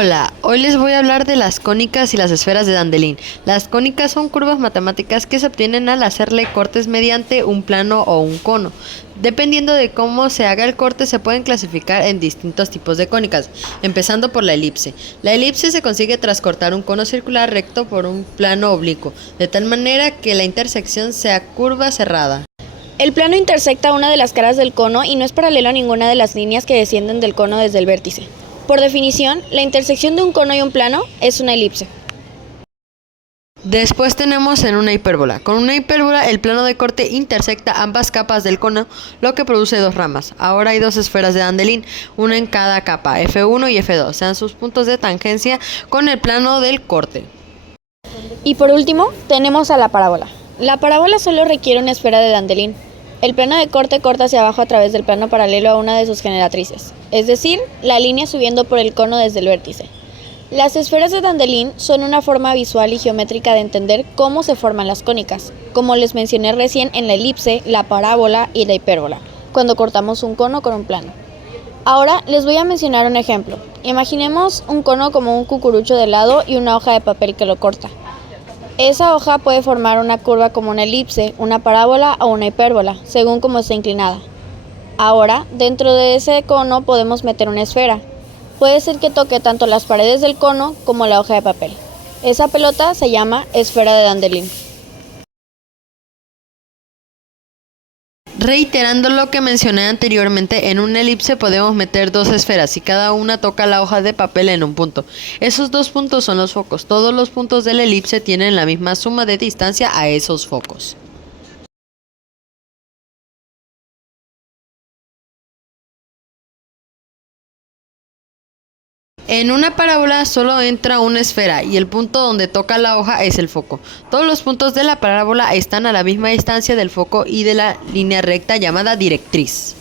Hola, hoy les voy a hablar de las cónicas y las esferas de Dandelin. Las cónicas son curvas matemáticas que se obtienen al hacerle cortes mediante un plano o un cono. Dependiendo de cómo se haga el corte, se pueden clasificar en distintos tipos de cónicas, empezando por la elipse. La elipse se consigue tras cortar un cono circular recto por un plano oblicuo, de tal manera que la intersección sea curva cerrada. El plano intersecta una de las caras del cono y no es paralelo a ninguna de las líneas que descienden del cono desde el vértice. Por definición, la intersección de un cono y un plano es una elipse. Después tenemos en una hipérbola. Con una hipérbola, el plano de corte intersecta ambas capas del cono, lo que produce dos ramas. Ahora hay dos esferas de Dandelin, una en cada capa, F1 y F2, sean sus puntos de tangencia con el plano del corte. Y por último, tenemos a la parábola. La parábola solo requiere una esfera de Dandelin. El plano de corte corta hacia abajo a través del plano paralelo a una de sus generatrices, es decir, la línea subiendo por el cono desde el vértice. Las esferas de Dandelin son una forma visual y geométrica de entender cómo se forman las cónicas, como les mencioné recién en la elipse, la parábola y la hipérbola, cuando cortamos un cono con un plano. Ahora les voy a mencionar un ejemplo. Imaginemos un cono como un cucurucho de helado y una hoja de papel que lo corta. Esa hoja puede formar una curva como una elipse, una parábola o una hipérbola, según cómo esté inclinada. Ahora, dentro de ese cono podemos meter una esfera. Puede ser que toque tanto las paredes del cono como la hoja de papel. Esa pelota se llama esfera de Dandelin. Reiterando lo que mencioné anteriormente, en una elipse podemos meter dos esferas y cada una toca la hoja de papel en un punto. Esos dos puntos son los focos. Todos los puntos de la elipse tienen la misma suma de distancia a esos focos. En una parábola solo entra una esfera y el punto donde toca la hoja es el foco. Todos los puntos de la parábola están a la misma distancia del foco y de la línea recta llamada directriz.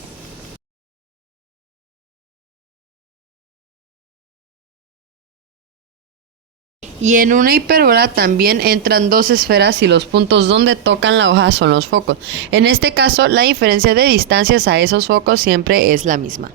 Y en una hipérbola también entran dos esferas y los puntos donde tocan la hoja son los focos. En este caso, la diferencia de distancias a esos focos siempre es la misma.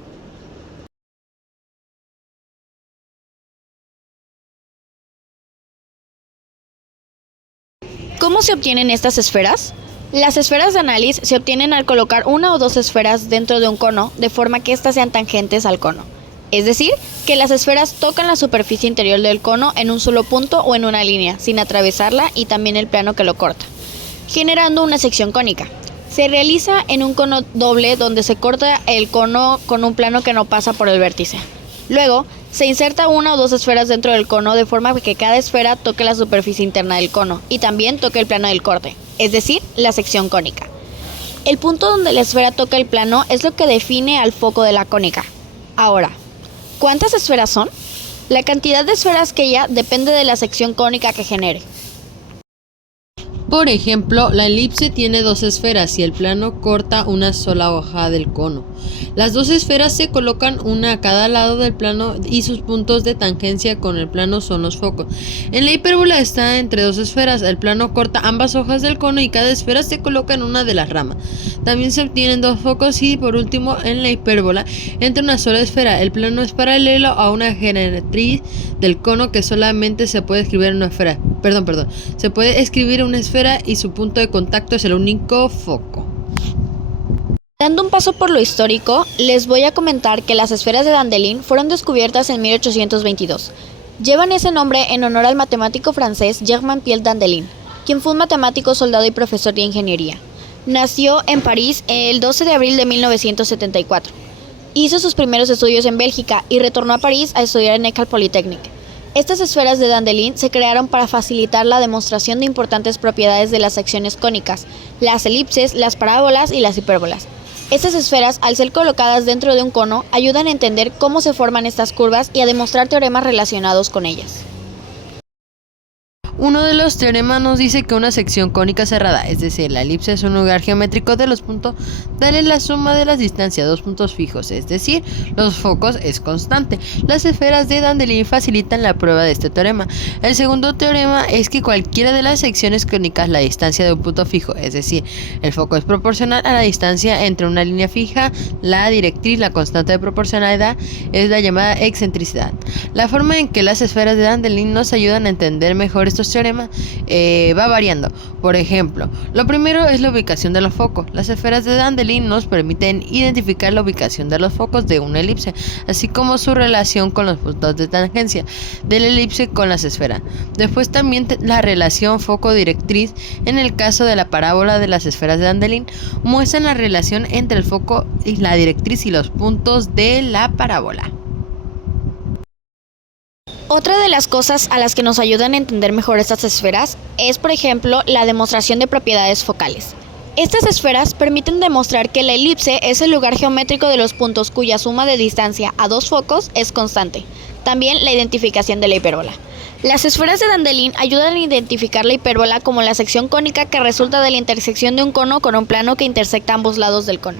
¿Cómo se obtienen estas esferas? Las esferas de análisis se obtienen al colocar una o dos esferas dentro de un cono de forma que éstas sean tangentes al cono. Es decir, que las esferas tocan la superficie interior del cono en un solo punto o en una línea, sin atravesarla y también el plano que lo corta, generando una sección cónica. Se realiza en un cono doble donde se corta el cono con un plano que no pasa por el vértice. Luego, se inserta una o dos esferas dentro del cono de forma que cada esfera toque la superficie interna del cono y también toque el plano del corte, es decir, la sección cónica. El punto donde la esfera toca el plano es lo que define al foco de la cónica. Ahora, ¿cuántas esferas son? La cantidad de esferas que haya depende de la sección cónica que genere. Por ejemplo, la elipse tiene dos esferas y el plano corta una sola hoja del cono. Las dos esferas se colocan una a cada lado del plano y sus puntos de tangencia con el plano son los focos. En la hipérbola está entre dos esferas, el plano corta ambas hojas del cono y cada esfera se coloca en una de las ramas. También se obtienen dos focos y por último en la hipérbola entre una sola esfera. El plano es paralelo a una generatriz del cono que solamente se puede escribir una esfera. Se puede escribir una esfera y su punto de contacto es el único foco. Dando un paso por lo histórico, les voy a comentar que las esferas de Dandelin fueron descubiertas en 1822. Llevan ese nombre en honor al matemático francés Germain-Pierre Dandelin, quien fue un matemático, soldado y profesor de ingeniería. Nació en París el 12 de abril de 1974. Hizo sus primeros estudios en Bélgica y retornó a París a estudiar en École Polytechnique. Estas esferas de Dandelin se crearon para facilitar la demostración de importantes propiedades de las secciones cónicas, las elipses, las parábolas y las hipérbolas. Estas esferas, al ser colocadas dentro de un cono, ayudan a entender cómo se forman estas curvas y a demostrar teoremas relacionados con ellas. Uno de los teoremas nos dice que una sección cónica cerrada, es decir, la elipse es un lugar geométrico de los puntos, dale la suma de las distancias a dos puntos fijos, es decir, los focos es constante. Las esferas de Dandelin facilitan la prueba de este teorema. El segundo teorema es que cualquiera de las secciones cónicas, la distancia de un punto fijo, es decir, el foco es proporcional a la distancia entre una línea fija, la directriz, la constante de proporcionalidad, es la llamada excentricidad. La forma en que las esferas de Dandelin nos ayudan a entender mejor estos teoremas va variando. Por ejemplo, lo primero es la ubicación de los focos. Las esferas de Dandelin nos permiten identificar la ubicación de los focos de una elipse, así como su relación con los puntos de tangencia de la elipse con las esferas. Después también la relación foco-directriz. En el caso de la parábola de las esferas de Dandelin, muestran la relación entre el foco y la directriz y los puntos de la parábola. Otra de las cosas a las que nos ayudan a entender mejor estas esferas es, por ejemplo, la demostración de propiedades focales. Estas esferas permiten demostrar que la elipse es el lugar geométrico de los puntos cuya suma de distancia a dos focos es constante. También la identificación de la hipérbola. Las esferas de Dandelin ayudan a identificar la hipérbola como la sección cónica que resulta de la intersección de un cono con un plano que intersecta ambos lados del cono.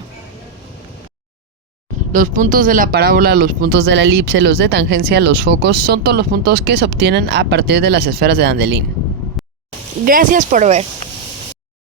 Los puntos de la parábola, los puntos de la elipse, los de tangencia, los focos, son todos los puntos que se obtienen a partir de las esferas de Dandelin. Gracias por ver.